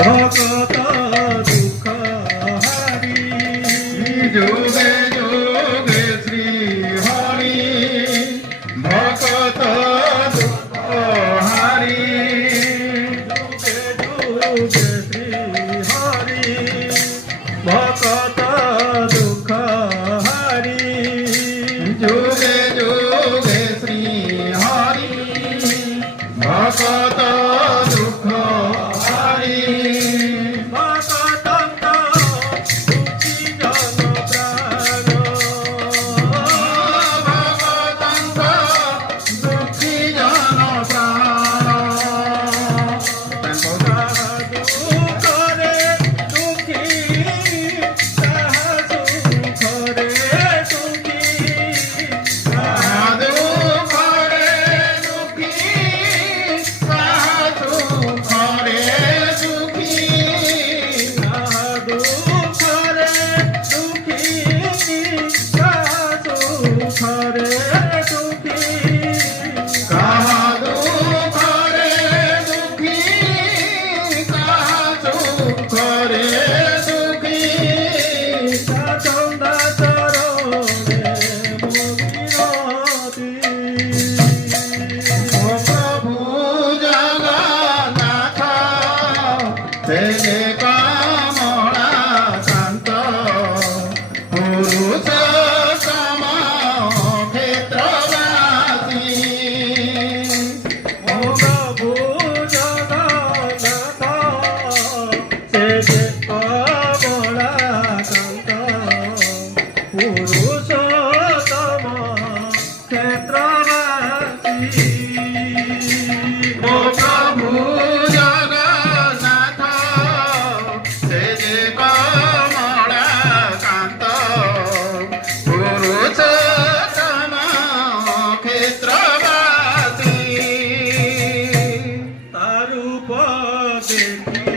ভকত দুঃখ হারি যোগে যোগে শ্রী হরি ভকত দুঃখ হারি যোগে শ্রী হরি ভকত দুঃখ হারি যোগে যোগে শ্রী হরি ভকত দুঃখ হারি ভকতঙ্গ দুঃখী জন প্রাণ ভগবন্ত দুঃখী জন প্রাণ দুঃখরে দুঃখী তাহা সুখরে সুখী সাধু ঘরে দুঃখী সাধু ঘরে দুঃখী তাহা দুঃখরে দুঃখী তাহা সুখরে সুখী সাধু ঘরে দুঃখী সাধু ঘরে দুঃখী চন্দা চরণে মুমিনতি ও প্রভু জগন্নাথ তেনে কমলা কান্ত পুরুষোত্তম ক্ষেত্রবাসী ও প্রভু জগন্নাথ সে যে কমলা কান্ত পুরুষোত্তম ক্ষেত্রবাসী ও প্রভু জগন্নাথ সে যে কমলা কান্ত পুরুষোত্তম ক্ষেত্রবাসী তারূপ দেখি